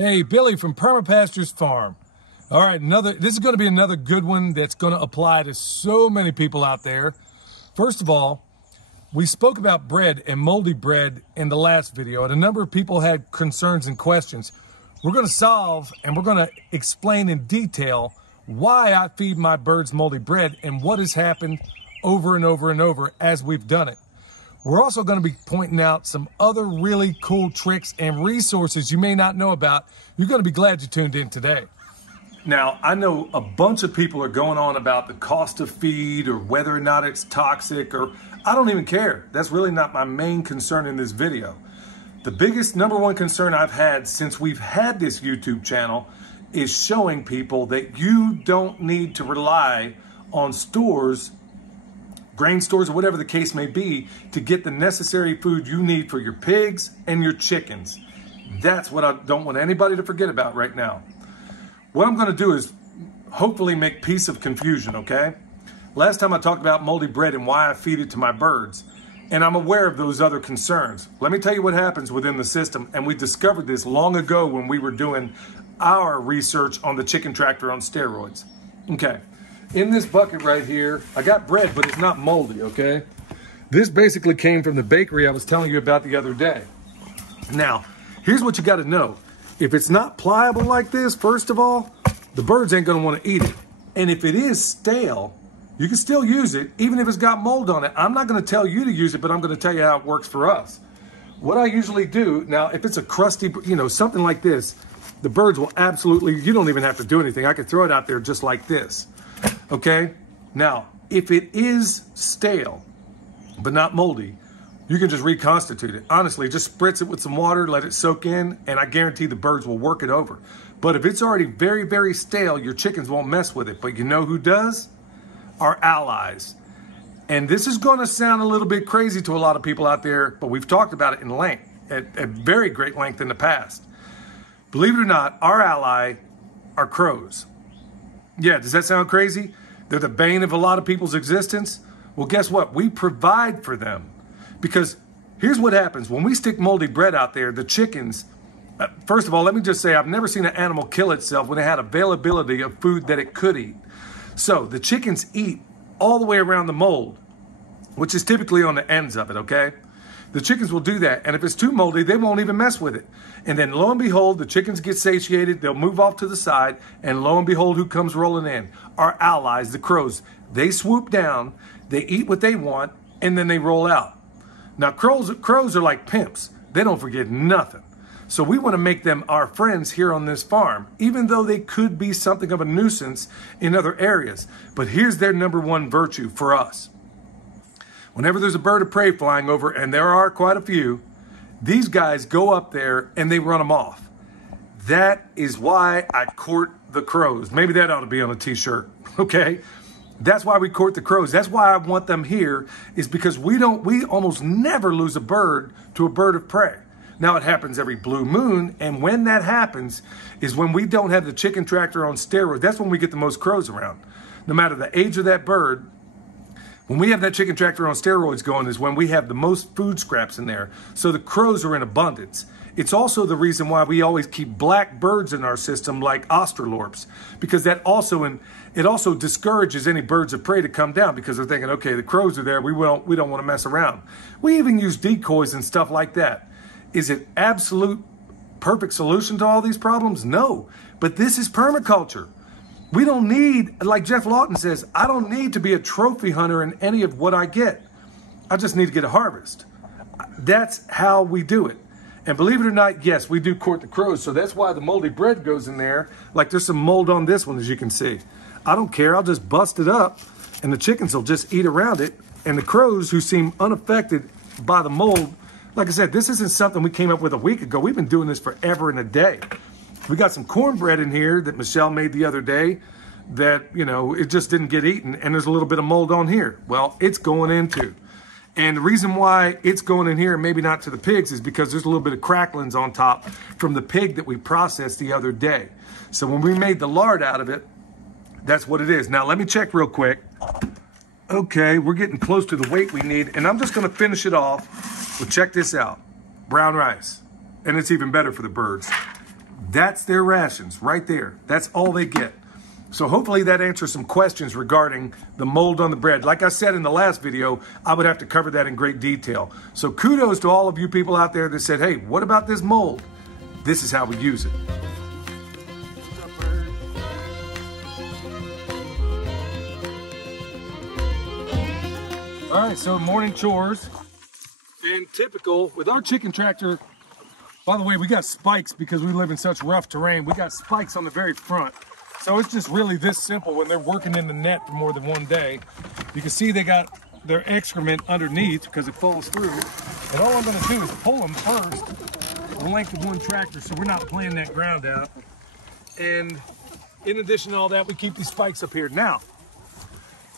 Hey, Billy from Perma Pastures Farm. All right, this is going to be another good one that's going to apply to so many people out there. First of all, we spoke about bread and moldy bread in the last video, and a number of people had concerns and questions. We're going to solve and we're going to explain in detail why I feed my birds moldy bread and what has happened over and over and over as we've done it. We're also going to be pointing out some other really cool tricks and resources you may not know about. You're going to be glad you tuned in today. Now, I know a bunch of people are going on about the cost of feed or whether or not it's toxic, or I don't even care. That's really not my main concern in this video. The biggest number one concern I've had since we've had this YouTube channel is showing people that you don't need to rely on stores, grain stores, or whatever the case may be, to get the necessary food you need for your pigs and your chickens. That's what I don't want anybody to forget about right now. What I'm going to do is hopefully make peace of confusion, okay? Last time I talked about moldy bread and why I feed it to my birds, and I'm aware of those other concerns. Let me tell you what happens within the system, and we discovered this long ago when we were doing our research on the chicken tractor on steroids. Okay. In this bucket right here, I got bread, but it's not moldy, okay? This basically came from the bakery I was telling you about the other day. Now, here's what you got to know. If it's not pliable like this, first of all, the birds ain't going to want to eat it. And if it is stale, you can still use it, even if it's got mold on it. I'm not going to tell you to use it, but I'm going to tell you how it works for us. What I usually do, now, if it's a crusty, something like this, the birds will absolutely, you don't even have to do anything. I could throw it out there just like this. Okay, now, if it is stale, but not moldy, you can just reconstitute it. Honestly, just spritz it with some water, let it soak in, and I guarantee the birds will work it over. But if it's already very, very stale, your chickens won't mess with it. But you know who does? Our allies. And this is going to sound a little bit crazy to a lot of people out there, but we've talked about it in length, at very great length in the past. Believe it or not, our ally are crows. Yeah, does that sound crazy? They're the bane of a lot of people's existence. Well, guess what? We provide for them. Because here's what happens. When we stick moldy bread out there, the chickens, first of all, let me just say, I've never seen an animal kill itself when it had availability of food that it could eat. So the chickens eat all the way around the mold, which is typically on the ends of it, okay? The chickens will do that, and if it's too moldy, they won't even mess with it. And then lo and behold, the chickens get satiated, they'll move off to the side, and lo and behold, who comes rolling in? Our allies, the crows. They swoop down, they eat what they want, and then they roll out. Now, crows are like pimps. They don't forget nothing. So we want to make them our friends here on this farm, even though they could be something of a nuisance in other areas. But here's their number one virtue for us. Whenever there's a bird of prey flying over, and there are quite a few, these guys go up there and they run them off. That is why I court the crows. Maybe that ought to be on a t-shirt, okay? That's why we court the crows. That's why I want them here, is because we almost never lose a bird to a bird of prey. Now, it happens every blue moon, and when that happens is when we don't have the chicken tractor on steroids. That's when we get the most crows around. No matter the age of that bird, when we have that chicken tractor on steroids going is when we have the most food scraps in there. So the crows are in abundance. It's also the reason why we always keep black birds in our system like australorps, because it also discourages any birds of prey to come down, because they're thinking, okay, the crows are there, we don't want to mess around. We even use decoys and stuff like that. Is it absolute perfect solution to all these problems? No, but this is permaculture. We don't need, like Jeff Lawton says, I don't need to be a trophy hunter in any of what I get. I just need to get a harvest. That's how we do it. And believe it or not, yes, we do court the crows. So that's why the moldy bread goes in there. Like there's some mold on this one, as you can see. I don't care. I'll just bust it up and the chickens will just eat around it. And the crows, who seem unaffected by the mold, like I said, this isn't something we came up with a week ago. We've been doing this forever and a day. We got some cornbread in here that Michelle made the other day that, it just didn't get eaten, and there's a little bit of mold on here. Well, it's going in too. And the reason why it's going in here and maybe not to the pigs is because there's a little bit of cracklings on top from the pig that we processed the other day. So when we made the lard out of it, that's what it is. Now, let me check real quick. Okay, we're getting close to the weight we need, and I'm just going to finish it off with, check this out, brown rice. And it's even better for the birds. That's their rations right there. That's all they get. So hopefully that answers some questions regarding the mold on the bread. Like I said in the last video, I would have to cover that in great detail. So kudos to all of you people out there that said, hey, what about this mold? This is how we use it. All right, so morning chores. And typical with our chicken tractor, by the way, we got spikes because we live in such rough terrain. We got spikes on the very front. So it's just really this simple when they're working in the net for more than one day. You can see they got their excrement underneath because it falls through. And all I'm gonna do is pull them first the length of one tractor so we're not playing that ground out. And in addition to all that, we keep these spikes up here. Now,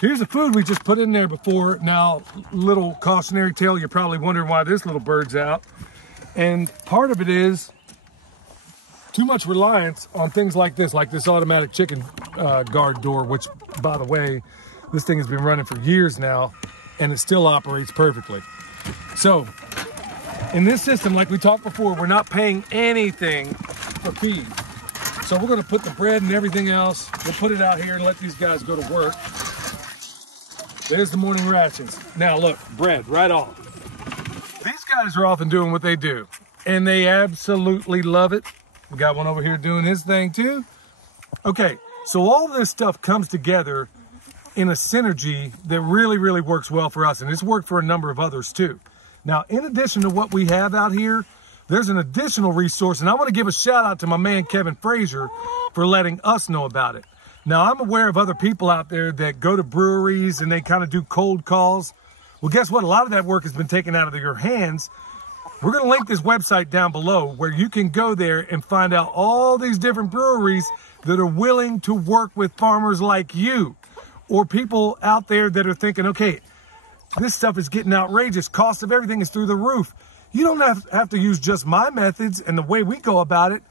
here's the food we just put in there before. Now, little cautionary tale, you're probably wondering why this little bird's out. And part of it is too much reliance on things like this automatic chicken guard door, which, by the way, this thing has been running for years now, and it still operates perfectly. So, in this system, like we talked before, we're not paying anything for feed. So we're gonna put the bread and everything else, we'll put it out here and let these guys go to work. There's the morning rations. Now look, bread, right off. These guys are often doing what they do, and they absolutely love it. We got one over here doing his thing too. Okay, so all this stuff comes together in a synergy that really, really works well for us, and it's worked for a number of others too. Now, in addition to what we have out here, there's an additional resource, and I want to give a shout out to my man Kevin Frazier for letting us know about it. Now, I'm aware of other people out there that go to breweries and they kind of do cold calls. Well, guess what? A lot of that work has been taken out of your hands. We're going to link this website down below where you can go there and find out all these different breweries that are willing to work with farmers like you, or people out there that are thinking, okay, this stuff is getting outrageous. Cost of everything is through the roof. You don't have to use just my methods and the way we go about it.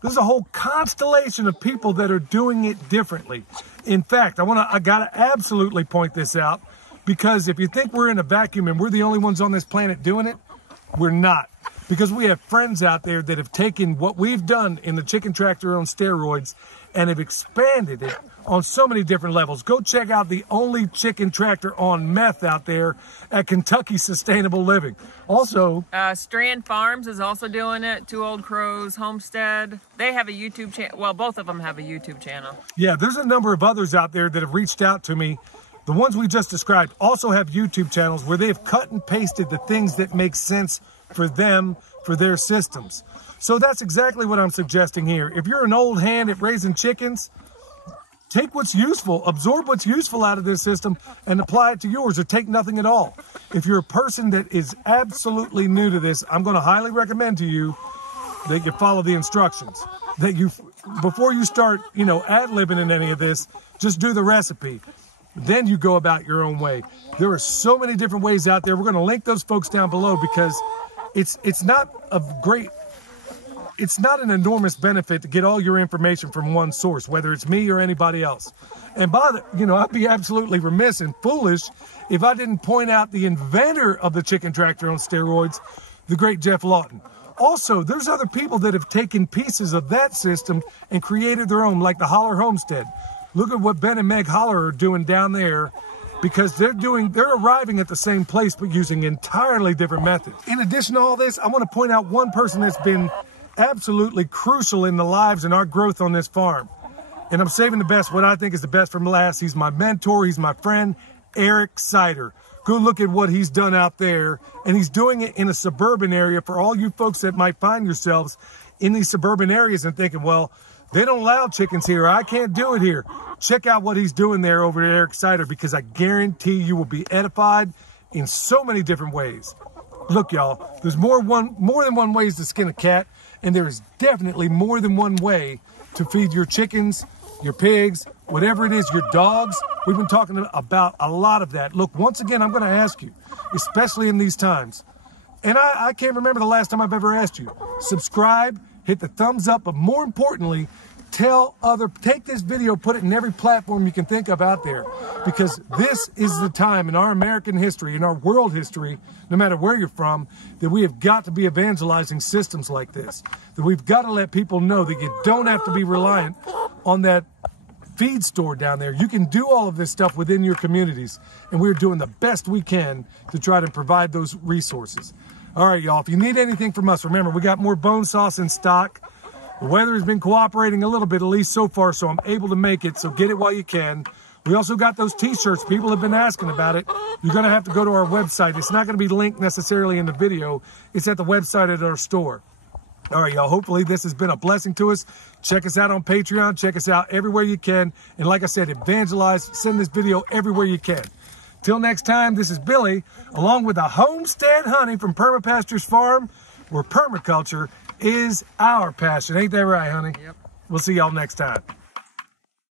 There's a whole constellation of people that are doing it differently. In fact, I gotta absolutely point this out, because if you think we're in a vacuum and we're the only ones on this planet doing it, we're not. Because we have friends out there that have taken what we've done in the chicken tractor on steroids and have expanded it on so many different levels. Go check out the only chicken tractor on meth out there at Kentucky Sustainable Living. Also, Strand Farms is also doing it. Two Old Crows Homestead. They have a YouTube channel. Well, both of them have a YouTube channel. Yeah, there's a number of others out there that have reached out to me. The ones we just described also have YouTube channels where they've cut and pasted the things that make sense for them, for their systems. So that's exactly what I'm suggesting here. If you're an old hand at raising chickens, take what's useful, absorb what's useful out of this system and apply it to yours, or take nothing at all. If you're a person that is absolutely new to this, I'm going to highly recommend to you that you follow the instructions. That you, before you start, ad-libbing in any of this, just do the recipe. Then you go about your own way. There are so many different ways out there. We're going to link those folks down below, because it's not an enormous benefit to get all your information from one source, whether it's me or anybody else. And I'd be absolutely remiss and foolish if I didn't point out the inventor of the chicken tractor on steroids, the great Jeff Lawton. Also, there's other people that have taken pieces of that system and created their own, like the Holler Homestead. Look at what Ben and Meg Holler are doing down there, because they're arriving at the same place but using entirely different methods. In addition to all this, I want to point out one person that's been absolutely crucial in the lives and our growth on this farm. And I'm saving the best, what I think is the best from last. He's my mentor, he's my friend, Eric Sider. Go look at what he's done out there, and he's doing it in a suburban area. For all you folks that might find yourselves in these suburban areas and thinking, well, they don't allow chickens here, I can't do it here. Check out what he's doing there over at Eric Sider, because I guarantee you will be edified in so many different ways. Look, y'all, there's more than one ways to skin a cat, and there is definitely more than one way to feed your chickens, your pigs, whatever it is, your dogs. We've been talking about a lot of that. Look, once again, I'm going to ask you, especially in these times, and I can't remember the last time I've ever asked you, subscribe, hit the thumbs up, but more importantly, take this video, put it in every platform you can think of out there, because this is the time in our American history, in our world history, no matter where you're from, that we have got to be evangelizing systems like this, that we've got to let people know that you don't have to be reliant on that feed store down there. You can do all of this stuff within your communities, and we're doing the best we can to try to provide those resources. All right, y'all, if you need anything from us, remember, we got more bone sauce in stock. The weather has been cooperating a little bit, at least so far, so I'm able to make it, so get it while you can. We also got those t-shirts. People have been asking about it. You're going to have to go to our website. It's not going to be linked necessarily in the video. It's at the website at our store. All right, y'all, hopefully this has been a blessing to us. Check us out on Patreon. Check us out everywhere you can. And like I said, evangelize. Send this video everywhere you can. Till next time, this is Billy, along with the homestead honey from Perma Pastures Farm, where permaculture is our passion. Ain't that right, honey? Yep. We'll see y'all next time.